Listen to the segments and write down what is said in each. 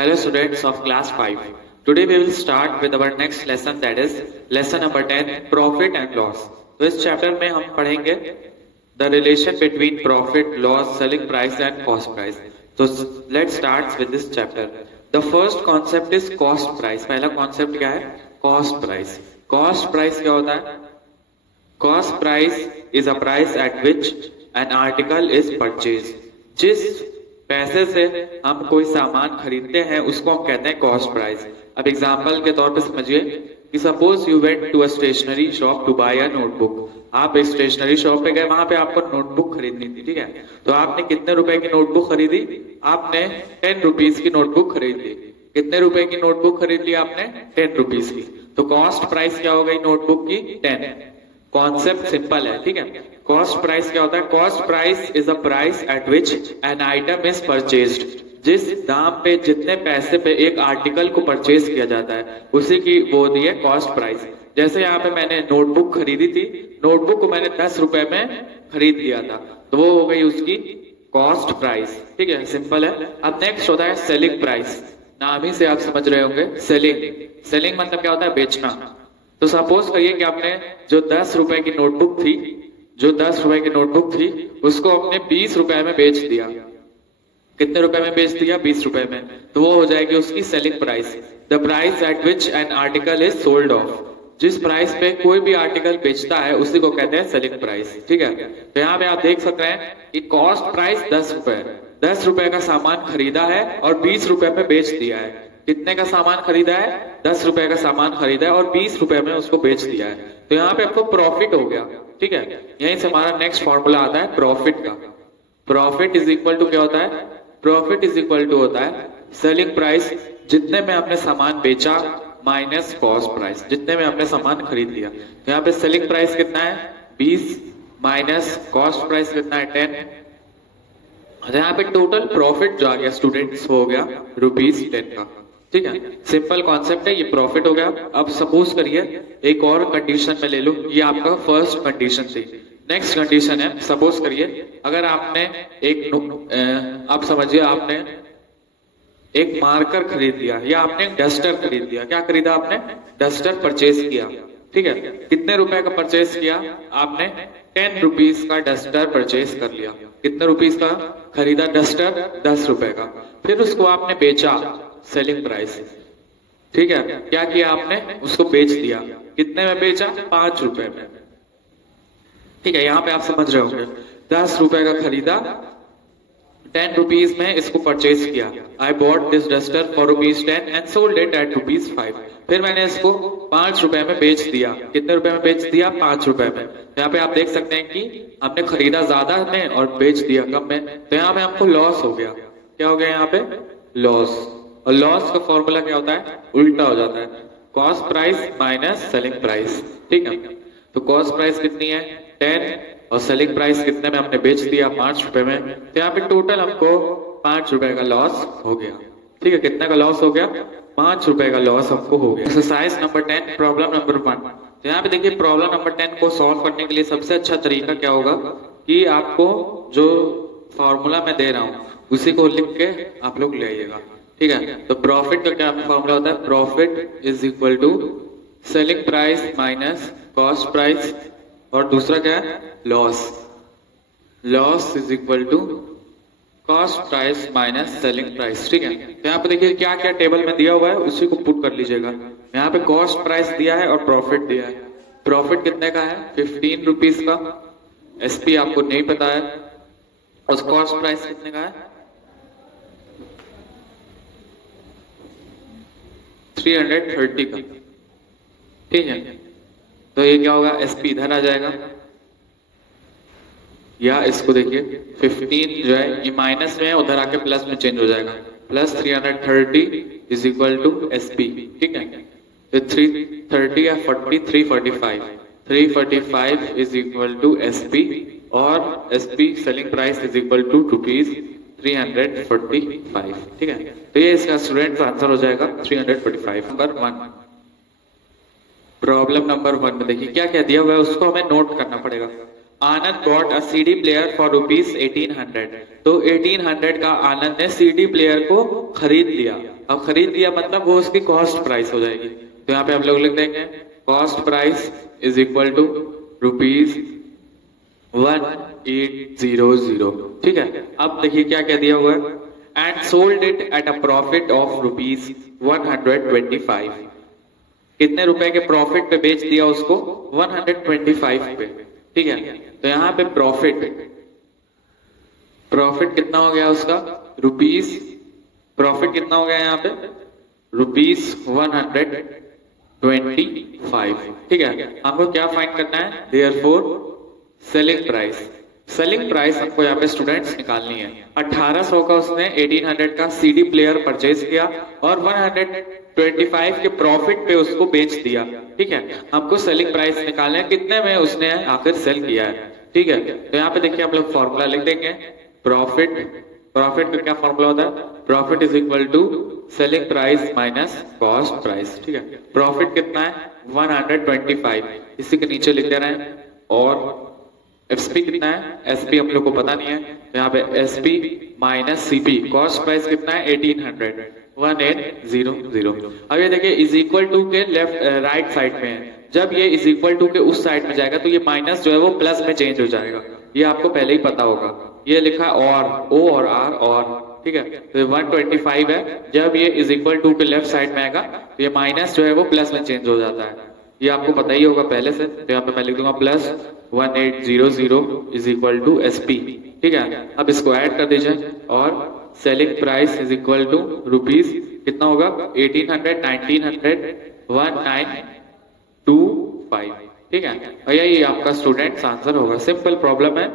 Hello students of class 5. Today we will start with our next lesson, that is lesson number 10, profit and loss. तो इस chapter में हम पढ़ेंगे the relation between profit, loss, selling price and cost price. So let's start with this chapter. The first concept is cost price. पहला concept क्या है? Cost price. Cost price क्या होता है? Cost price is a price at which an article is purchased. जिस पैसे से हम कोई सामान खरीदते हैं उसको हम कहते हैं कॉस्ट प्राइस। अब एग्जांपल के तौर पे समझिए कि suppose you went to a stationery shop to buy a notebook. आप एक स्टेशनरी शॉप पे गए, वहां पे आपको नोटबुक खरीदनी थी, ठीक है। तो आपने कितने रुपए की नोटबुक खरीदी? आपने 10 रुपीज की नोटबुक खरीद ली। कितने रुपए की नोटबुक खरीद ली आपने? 10 रुपीज की। तो कॉस्ट प्राइस क्या हो गई नोटबुक की? 10। कॉन्सेप्ट सिंपल है, ठीक है। कॉस्ट प्राइस क्या होता है? Cost price is a price at which an item is purchased. जिस दाम पे, जितने पैसे पे एक आर्टिकल को परचेज किया जाता है उसी की वो होती है कॉस्ट प्राइस। जैसे यहाँ पे मैंने नोटबुक खरीदी थी, नोटबुक को मैंने 10 रुपए में खरीद लिया था, तो वो हो गई उसकी कॉस्ट प्राइस, ठीक है। सिंपल है। अब नेक्स्ट होता है सेलिंग प्राइस। नाम ही से आप समझ रहे होंगे सेलिंग। सेलिंग मतलब क्या होता है? बेचना। तो सपोज करिए कि आपने जो 10 रुपए की नोटबुक थी, उसको आपने 20 रुपए में बेच दिया। कितने रुपए में बेच दिया? 20 रुपए में। तो वो हो जाएगी उसकी selling price. The price at which an article is sold off. जिस प्राइस पे कोई भी आर्टिकल बेचता है उसी को कहते हैं सेलिंग प्राइस, ठीक है। तो यहाँ पे आप देख सकते हैं कि कॉस्ट प्राइस 10 रुपए, 10 रुपए का सामान खरीदा है और 20 रुपए में बेच दिया है। कितने का सामान खरीदा है? 10 रुपए का सामान खरीदा है और 20 रुपए में उसको बेच दिया है। तो यहाँ पे आपको प्रॉफिट हो गया, ठीक है। यहीं से हमारा नेक्स्ट फॉर्मूला आता है प्रॉफिट का। प्रॉफिट इज इक्वल टू क्या होता है? प्रॉफिट इज इक्वल टू होता है सेलिंग प्राइस, जितने में आपने सामान बेचा माइनस कॉस्ट प्राइस, जितने में आपने सामान खरीद लिया। तो यहाँ पे सेलिंग प्राइस कितना है? 20 माइनस कॉस्ट प्राइस कितना है? 10। यहाँ पे टोटल प्रॉफिट जो आ गया स्टूडेंट्स वो हो गया ₹10 का, ठीक है। सिंपल कॉन्सेप्ट है, ये प्रॉफिट हो गया। अब सपोज करिए एक और कंडीशन में ले लो, ये आपका फर्स्ट कंडीशन थी। नेक्स्ट कंडीशन है, सपोज करिए अगर आपने आप समझिए आपने एक मार्कर खरीद लिया या आपने डस्टर खरीद लिया। क्या खरीदा आपने? डस्टर परचेज किया, ठीक है। कितने रुपए का परचेज किया आपने? 10 रुपीज का डस्टर परचेज कर लिया। कितने रुपीज का खरीदा डस्टर? 10 रुपए का। फिर उसको आपने बेचा, सेलिंग प्राइस, ठीक है। क्या किया आपने? उसको बेच दिया। कितने में बेचा? 5 रुपए में, ठीक है। यहाँ पे आप समझ रहे होंगे 10 रुपए का खरीदा, 10 रुपीज में इसको परचेज किया। I bought this duster for ₹10 and sold it at ₹5। फिर मैंने इसको 5 रुपए में बेच दिया। कितने रुपए में बेच दिया? 5 रुपए में। यहाँ पे आप देख सकते हैं कि हमने खरीदा ज्यादा में और बेच दिया कम में, तो यहाँ पे हमको लॉस हो गया। क्या हो गया यहाँ पे? लॉस। और लॉस का फॉर्मूला क्या होता है? उल्टा हो जाता है, cost price minus selling price, ठीक है। तो कॉस्ट प्राइस कितनी है? 10 और सेलिंग प्राइस कितने में हमने बेच दिया? 5 रुपए में। तो यहाँ पे टोटल हमको 5 रुपए का लॉस हो गया, ठीक है। कितने का लॉस हो गया? 5 रुपए का लॉस हमको हो गया। Exercise number 10, problem number 1। तो यहाँ पे देखिए प्रॉब्लम नंबर 10 को सॉल्व करने के लिए सबसे अच्छा तरीका क्या होगा कि आपको जो फॉर्मूला मैं दे रहा हूँ उसी को लिख के आप लोग ले आइएगा, ठीक है। तो प्रॉफिट का क्या फॉर्मूला होता है? Profit is equal to selling price minus cost price, और दूसरा क्या है? Loss. Loss is equal to cost price minus selling price, ठीक है। तो यहाँ पे देखिए क्या क्या टेबल में दिया हुआ है उसी को पुट कर लीजिएगा। यहाँ पे कॉस्ट प्राइस दिया है और प्रॉफिट दिया है। प्रॉफिट कितने का है? 15 रुपीज का। एसपी आपको नहीं पता है। और कॉस्ट प्राइस कितने का है? 330 का, ठीक है। तो ये क्या होगा? एसपी इधर आ जाएगा, या इसको देखिए 15 जो है ये माइनस में है, उधर आके प्लस में चेंज हो जाएगा। Plus 330 is equal to SP, ठीक है। तो 330 या 40, 345 इज इक्वल टू एसपी, और SP selling price is equal to ₹345, ठीक है। तो ये इसका स्टूडेंट आंसर हो जाएगा 345। नंबर 1, प्रॉब्लम नंबर 1 में देखिए क्या क्या दिया हुआ है उसको हमें नोट करना पड़ेगा। Anand bought a CD player for rupees 1800। तो 1800 का आनंद ने सीडी प्लेयर को खरीद लिया। अब खरीद लिया मतलब वो उसकी कॉस्ट प्राइस हो जाएगी। तो यहाँ पे हम लोग लिख देंगे cost price is equal to rupees 1800। ठीक है, अब देखिए क्या क्या दिया हुआ है, and sold it at a profit of rupees 125। कितने रुपए के प्रॉफिट पे बेच दिया उसको? 125 पे। ठीक है, तो यहाँ पे प्रॉफिट कितना हो गया उसका? रुपीज, प्रॉफिट कितना हो गया यहाँ पे? रुपीज 125। ठीक है, हमको क्या फाइंड करना है? Therefore selling price. Selling price हमको यहाँ पे स्टूडेंट्स निकालनी है। 1800 का उसने 1800 का सीडी प्लेयर परचेज किया और 125 के प्रॉफिट पे उसको बेच दिया। ठीक है, हमको सेलिंग प्राइस निकालना है, कितने में उसने आखिर सेल किया है। ठीक है, तो यहाँ पे देखिए हम लोग फॉर्मूला लिख देंगे, प्रॉफिट का क्या फॉर्मूला होता है? Profit is equal to selling price minus cost price. ठीक है, प्रॉफिट कितना है? 125, इसी के नीचे लिख दे रहे हैं। और एसपी कितना है? एसपी हम लोग को पता नहीं है, तो यहाँ पे SP minus CP, cost price कितना है? 1800, 1800। अब ये देखिए इज इक्वल टू के लेफ्ट राइट साइड में है, जब ये इज इक्वल टू के उस साइड में जाएगा तो ये माइनस जो है वो प्लस में चेंज हो जाएगा। ये आपको पहले ही पता होगा, ये लिखा है और, ओ और आर और। ठीक है, तो 125 है, जब ये इज इक्वल टू के लेफ्ट साइड में आएगा तो ये माइनस जो है वो प्लस में चेंज हो जाता है। ये आपको पता ही होगा पहले से, तो यहाँ पे मैं लिख दूंगा plus 1800 is equal to SP. ठीक है, अब इसको ऐड कर दीजिए और selling price is equal to rupees कितना होगा? 1800, 1900, 1925। ठीक है, और यही आपका स्टूडेंट्स आंसर होगा। सिंपल प्रॉब्लम है,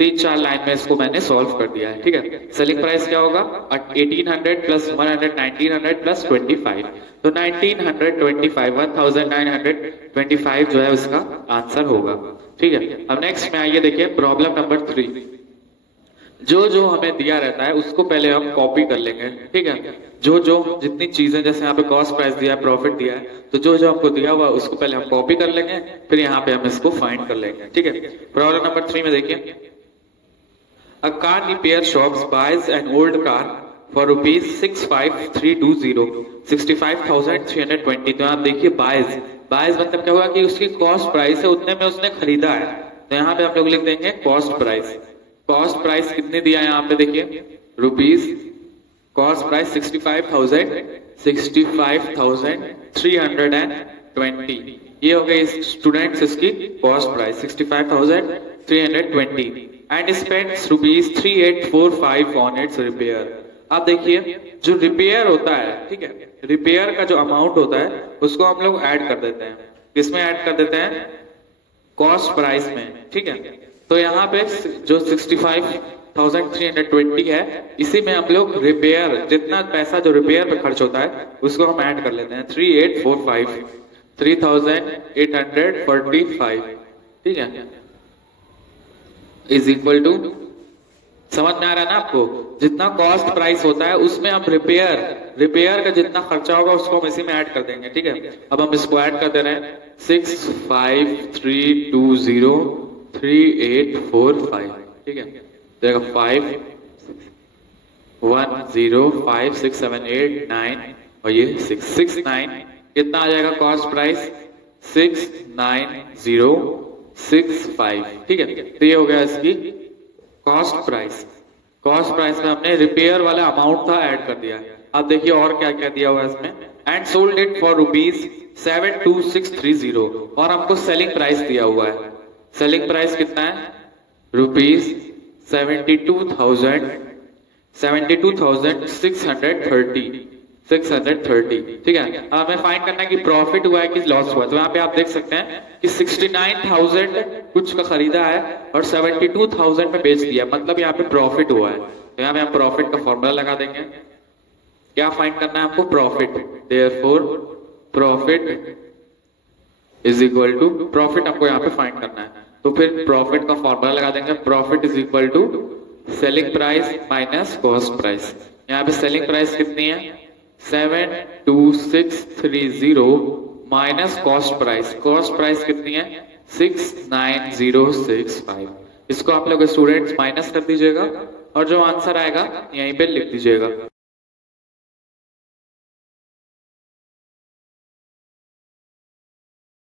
3-4 लाइन में इसको मैंने सॉल्व कर दिया है। ठीक है, सेलिंग प्राइस क्या होगा? 1800 प्लस 100, 1900 प्लस 25, तो 1925, 1925 जो है उसका आंसर होगा। ठीक है, अब नेक्स्ट में आइए देखिए प्रॉब्लम नंबर 3। जो हमें दिया रहता है उसको पहले हम कॉपी कर लेंगे। ठीक है, जो जितनी चीजें, जैसे यहाँ पे कॉस्ट प्राइस दिया है, प्रॉफिट दिया है, तो जो हमको दिया हुआ उसको पहले हम कॉपी कर लेंगे, फिर यहाँ पे हम इसको फाइंड कर लेंगे। ठीक है, प्रॉब्लम नंबर 3 में देखिए, a car repair shops buys an old car for rupees 65320, 65,320। तो आप देखिए बाइज मतलब क्या हुआ कि उसकी कॉस्ट प्राइस है, उतने में उसने खरीदा है। तो यहाँ पे हम लोग लिख देंगे कॉस्ट प्राइस। कॉस्ट प्राइस कितने दिया है यहाँ पे देखिए? Rupees, cost price 65,320। ये हो गई स्टूडेंट्स इसकी cost price 65,320 and spends rupees 3845 on it's repair. अब देखिए जो रिपेयर होता है, ठीक है, रिपेयर का जो अमाउंट होता है उसको हम लोग ऐड कर देते हैं। किसमें ऐड कर देते हैं? कॉस्ट प्राइस में। ठीक है, तो यहाँ पे जो 65,320 है, इसी में हम लोग रिपेयर, जितना पैसा जो रिपेयर पे खर्च होता है उसको हम ऐड कर लेते हैं। 3845, 3845। ठीक है, इज इक्वल टू, समझ में आ रहा है ना आपको? जितना कॉस्ट प्राइस होता है उसमें हम रिपेयर का जितना खर्चा होगा उसको हम इसी में ऐड कर देंगे। ठीक है, अब हम इसको ऐड कर दे रहे हैं 65,320,3845। ठीक है, देखो 5 1 0 5 6 7 8 9 और ये 6 9, कितना आ जाएगा कॉस्ट प्राइस? 69065। ठीक है, तो ये हो गया इसकी कॉस्ट प्राइस। कॉस्ट प्राइस में हमने रिपेयर वाला अमाउंट था ऐड कर दिया। अब देखिए और क्या क्या दिया हुआ है इसमें, and sold it for rupees 72630, और हमको सेलिंग प्राइस दिया हुआ है। सेलिंग प्राइस कितना है? रुपीज 72,630। ठीक है, हमें फाइंड करना है कि प्रॉफिट हुआ है कि लॉस हुआ है। तो यहाँ पे आप देख सकते हैं कि 69,000 कुछ का खरीदा है और 72,000 में बेच दिया, मतलब यहाँ पे प्रॉफिट हुआ है। तो यहाँ पे हम प्रॉफिट का फॉर्मूला लगा देंगे। क्या फाइंड करना है हमको? Profit. Therefore profit is equal to, profit हमको यहाँ पे फाइंड करना है, तो फिर प्रॉफिट का फॉर्मूला लगा देंगे। Profit is equal to selling price minus cost price. यहाँ पे सेलिंग प्राइस कितनी है? 72630 minus cost price. Cost price कितनी है? 69065। इसको आप लोग स्टूडेंट्स माइनस कर दीजिएगा और जो आंसर आएगा यहीं पे लिख दीजिएगा।